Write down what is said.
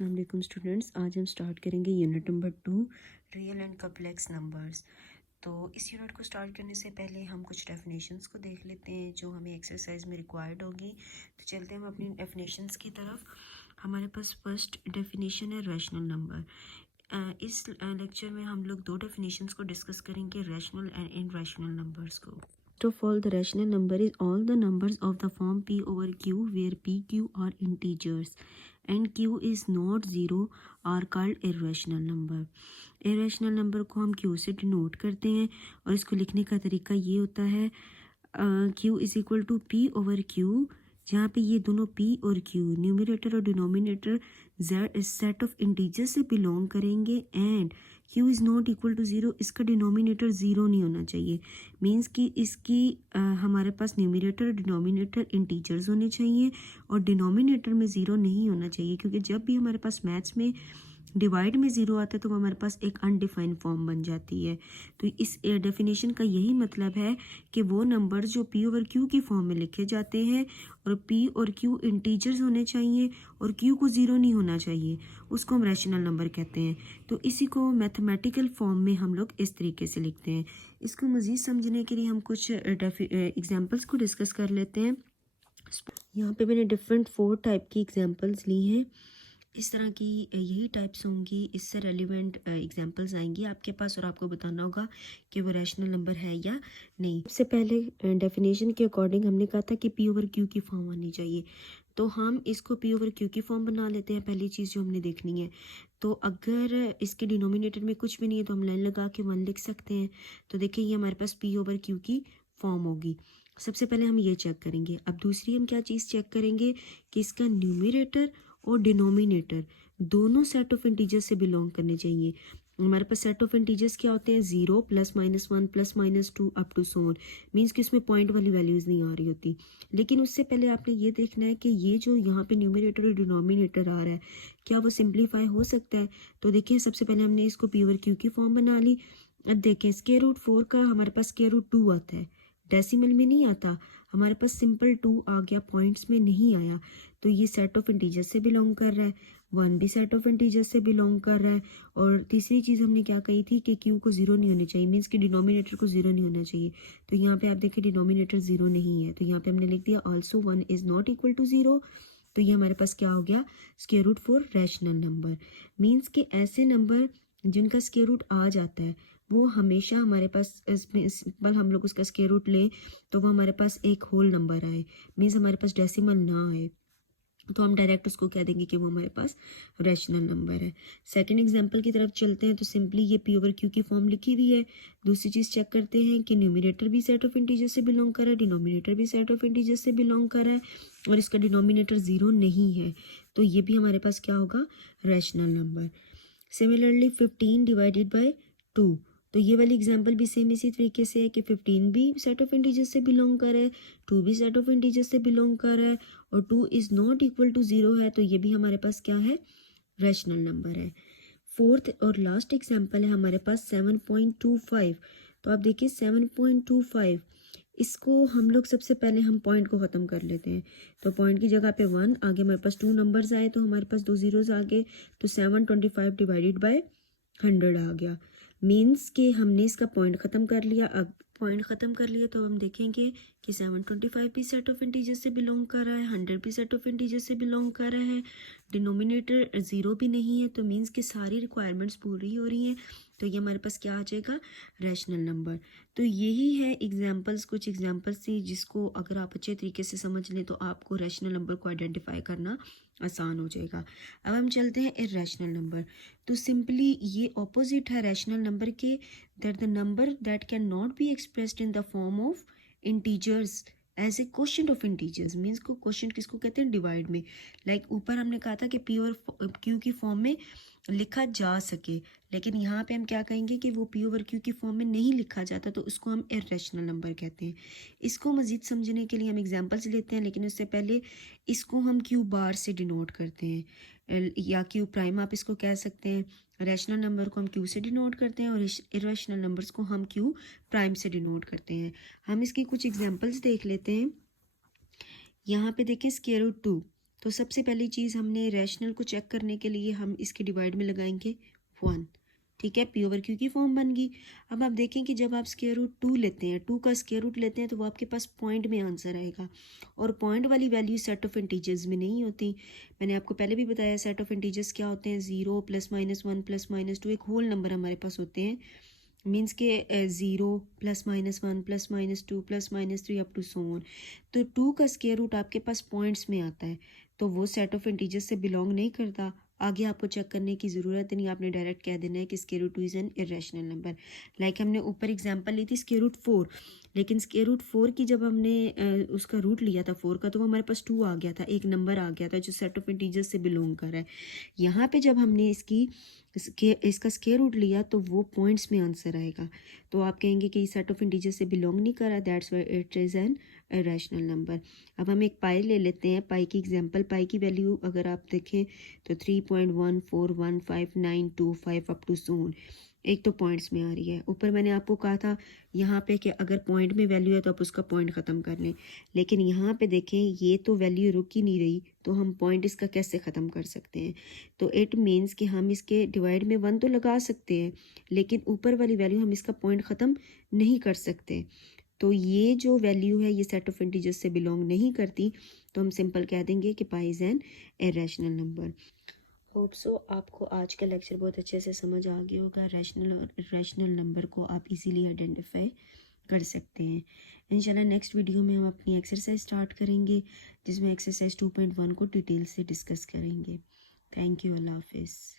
अस्सलाम वालेकुम स्टूडेंट्स, आज हम स्टार्ट करेंगे unit number 2 real and complex numbers. तो इस यूनिट को स्टार्ट करने से पहले हम कुछ डेफिनेशंस को देख लेते हैं जो हमें एक्सरसाइज में रिक्वायर्ड होगी। तो चलते हैं हम अपनी डेफिनेशंस की तरफ। हमारे पास फर्स्ट डेफिनेशन है रैशनल नंबर। इस लेक्चर में हम लोग दो डेफिनेशंस को डिस्कस करेंगे, रैशनल एंड इनरैशनल नंबर्स को। First of all, the rational number is all the numbers of the form p over q where p, q are integers and q is not zero are called irrational number. irrational number को हम q से denote करते हैं और इसको लिखने का तरीका ये होता है q is equal to p over q, जहाँ पे ये दोनों p और q न्यूमरेटर और डिनोमिनेटर सेट ऑफ इंटीजर से बिलोंग करेंगे and q is not equal to zero, इसका डिनोमिनेटर ज़ीरो नहीं होना चाहिए। मीन्स कि इसकी हमारे पास न्यूमरेटर और डिनोमिनेटर इंटीजर्स होने चाहिए और डिनोमिनेटर में ज़ीरो नहीं होना चाहिए, क्योंकि जब भी हमारे पास मैथ्स में डिवाइड में ज़ीरो आता है तो हमारे पास एक अनडिफाइंड फॉर्म बन जाती है। तो इस डेफिनेशन का यही मतलब है कि वो नंबर जो p ओवर q की फॉर्म में लिखे जाते हैं और p और q इंटीजर्स होने चाहिए और q को ज़ीरो नहीं होना चाहिए, उसको हम रैशनल नंबर कहते हैं। तो इसी को मैथमेटिकल फॉर्म में हम लोग इस तरीके से लिखते हैं। इसको मज़ीद समझने के लिए हम कुछ एग्जाम्पल्स को डिस्कस कर लेते हैं। यहाँ पे मैंने डिफरेंट 4 टाइप की एग्जाम्पल्स ली हैं। इस तरह की यही टाइप्स होंगी, इससे रेलिवेंट एग्जांपल्स आएंगी आपके पास और आपको बताना होगा कि वो रैशनल नंबर है या नहीं। सबसे पहले डेफिनेशन के अकॉर्डिंग हमने कहा था कि p ओवर q की फॉर्म आनी चाहिए, तो हम इसको p ओवर q की फॉर्म बना लेते हैं। पहली चीज़ जो हमने देखनी है, तो अगर इसके डिनोमिनेटर में कुछ भी नहीं है तो हम लाइन लगा के 1 लिख सकते हैं। तो देखिए ये हमारे पास p ओवर q की फॉर्म होगी। सबसे पहले हम ये चेक करेंगे। अब दूसरी हम क्या चीज़ चेक करेंगे कि इसका न्यूमरेटर और डिनोमिनेटर दोनों सेट ऑफ इंटीजर्स से बिलोंग करने चाहिए। हमारे पास सेट ऑफ इंटीजर्स क्या होते हैं, 0 plus minus 1 plus minus 2 up to so on. Means कि इसमें पॉइंट वाली वैल्यूज़ नहीं आ रही होती। लेकिन उससे पहले आपने ये देखना है कि ये जो यहाँ पे न्यूमरेटर और डिनोमिनेटर आ रहा है क्या वो सिंप्लीफाई हो सकता है। तो देखिए सबसे पहले हमने इसको p ओवर q की फॉर्म बना ली। अब देखिए स्क्वायर रूट 4 का हमारे पास स्क्वायर रूट 2 आता है, डेसिमल में नहीं आता, हमारे पास सिंपल 2 आ गया, पॉइंट्स में नहीं आया। तो ये सेट ऑफ इंटीजर्स से बिलोंग कर रहा है, 1 भी सेट ऑफ इंटीजर्स से बिलोंग कर रहा है। और तीसरी चीज़ हमने क्या कही थी कि q को ज़ीरो नहीं होनी चाहिए, मीन्स कि डिनोमिनेटर को ज़ीरो नहीं होना चाहिए। तो यहाँ पे आप देखिए डिनोमिनेटर ज़ीरो नहीं है, तो यहाँ पे हमने लिख दिया also 1 is not equal to zero. तो ये हमारे पास क्या हो गया, square root 4 rational number. Means कि ऐसे नंबर जिनका स्क्वायर रूट आ जाता है वो हमेशा हमारे पास, इसमें सिंपल हम लोग उसका स्क्वायर रूट लें तो वो हमारे पास एक होल नंबर आए, मीन्स हमारे पास डेसिमल ना आए, तो हम डायरेक्ट उसको कह देंगे कि वो हमारे पास रैशनल नंबर है। सेकंड एग्जांपल की तरफ चलते हैं। तो सिंपली ये p ओवर q की फॉर्म लिखी हुई है। दूसरी चीज़ चेक करते हैं कि न्यूमरेटर भी सेट ऑफ इंटीजर से बिलोंग कर रहा है, डिनोमिनेटर भी सेट ऑफ इंटीजर से बिलोंग कर रहा है और इसका डिनोमिनेटर ज़ीरो नहीं है, तो ये भी हमारे पास क्या होगा, rational number. Similarly 15 divided by 2, तो ये वाली एग्जांपल भी सेम इसी तरीके से है कि 15 भी सेट ऑफ इंटीजर्स से बिलोंग कर रहा है, 2 भी सेट ऑफ इंटीजर्स से बिलोंग कर रहा है और 2 is not equal to zero है, तो ये भी हमारे पास क्या है, रैशनल नंबर है। फोर्थ और लास्ट एग्जांपल है हमारे पास 7.25। तो आप देखिए 7.25, इसको हम लोग सबसे पहले हम पॉइंट को ख़त्म कर लेते हैं। तो पॉइंट की जगह पे 1 आगे हमारे पास 2 नंबर्स आए तो हमारे पास 2 ज़ीरोज़ आ गए, तो 725 डिवाइडेड बाय 100 आ गया। मीन्स कि हमने इसका पॉइंट ख़त्म कर लिया। अब पॉइंट ख़त्म कर लिया तो हम देखेंगे कि 725 भी सेट ऑफ इंटीजर से बिलोंग कर रहा है, 100 भी सेट ऑफ इंटीजर से बिलोंग कर रहा है, डिनोमिनेटर ज़ीरो भी नहीं है, तो मीन्स कि सारी रिक्वायरमेंट्स पूरी हो रही हैं। तो ये हमारे पास क्या आ जाएगा, रैशनल नंबर। तो यही है एग्जांपल्स, कुछ एग्जांपल्स थी जिसको अगर आप अच्छे तरीके से समझ लें तो आपको रैशनल नंबर को आइडेंटिफाई करना आसान हो जाएगा। अब हम चलते हैं इररेशनल नंबर। तो सिंपली ये ऑपोजिट है रैशनल नंबर के, that the number that can not be expressed in the form of integers as a quotient of integers. Means को क्वोशंट किसको कहते हैं, डिवाइड में। लाइक ऊपर हमने कहा था कि p और q की फॉर्म में लिखा जा सके, लेकिन यहाँ पे हम क्या कहेंगे कि वो p ओवर q की फॉर्म में नहीं लिखा जाता, तो उसको हम इररेशनल नंबर कहते हैं। इसको मज़ीद समझने के लिए हम एग्जांपल्स लेते हैं, लेकिन उससे पहले इसको हम q बार से डिनोट करते हैं या q प्राइम आप इसको कह सकते हैं। रैशनल नंबर को हम q से डिनोट करते हैं और इररेशनल नंबर्स को हम q प्राइम से डिनोट करते हैं। हम इसकी कुछ एग्जांपल्स देख लेते हैं। यहाँ पे देखें स्क्वायर रूट 2, तो सबसे पहली चीज़ हमने रैशनल को चेक करने के लिए हम इसके डिवाइड में लगाएंगे 1, ठीक है, पी ओवर क्यू की फॉर्म बन गई। अब आप देखें कि जब आप स्क्वायर रूट 2 लेते हैं, 2 का स्क्वायर रूट लेते हैं तो वो आपके पास पॉइंट में आंसर आएगा, और पॉइंट वाली वैल्यू सेट ऑफ इंटीजर्स में नहीं होती। मैंने आपको पहले भी बताया सेट ऑफ इंटीजर्स क्या होते हैं, 0 +-1 +-2 एक होल नंबर हमारे पास होते हैं, मीन्स के 0 +-1 +-2 +-3 अप टू सो ऑन। तो 2 का स्क्वायर रूट आपके पास पॉइंट्स में आता है, तो वो सेट ऑफ इंटीजर्स से बिलोंग नहीं करता। आगे आपको चेक करने की ज़रूरत नहीं, आपने डायरेक्ट कह देना है कि square root 2 is an irrational number. Like हमने ऊपर एग्जांपल ली थी स्क्वायर रूट 4, लेकिन स्क्वायर रूट 4 की जब हमने उसका रूट लिया था 4 का, तो वो हमारे पास 2 आ गया था, एक नंबर आ गया था जो सेट ऑफ इंटीजर्स से बिलोंग कर रहा है। यहाँ पे जब हमने इसका स्क्वायर रूट लिया तो वो पॉइंट्स में आंसर आएगा, तो आप कहेंगे कि सेट ऑफ इंटीजर्स से बिलोंग नहीं कर रहा, that's why it is an irrational number. अब हम एक पाई ले लेते हैं, पाई की एग्जांपल, पाई की वैल्यू अगर आप देखें तो 3.1415925 अप टू सोन, एक तो पॉइंट्स में आ रही है। ऊपर मैंने आपको कहा था यहाँ पे कि अगर पॉइंट में वैल्यू है तो आप उसका पॉइंट ख़त्म कर लें, लेकिन यहाँ पे देखें ये तो वैल्यू रुक ही नहीं रही, तो हम पॉइंट इसका कैसे ख़त्म कर सकते हैं। तो इट मीन्स कि हम इसके डिवाइड में 1 तो लगा सकते हैं, लेकिन ऊपर वाली वैल्यू हम इसका पॉइंट ख़त्म नहीं कर सकते। तो ये जो वैल्यू है ये सेट ऑफ इंटीजर्स से बिलोंग नहीं करती, तो हम सिंपल कह देंगे कि pi is an irrational number. Hope so आपको आज का लेक्चर बहुत अच्छे से समझ आ गया होगा। रैशनल और इरेशनल नंबर को आप इजीली आइडेंटिफाई कर सकते हैं। इंशाल्लाह नेक्स्ट वीडियो में हम अपनी एक्सरसाइज स्टार्ट करेंगे, जिसमें एक्सरसाइज 2.1 को डिटेल से डिस्कस करेंगे। थैंक यू, अल्लाह हाफिज़।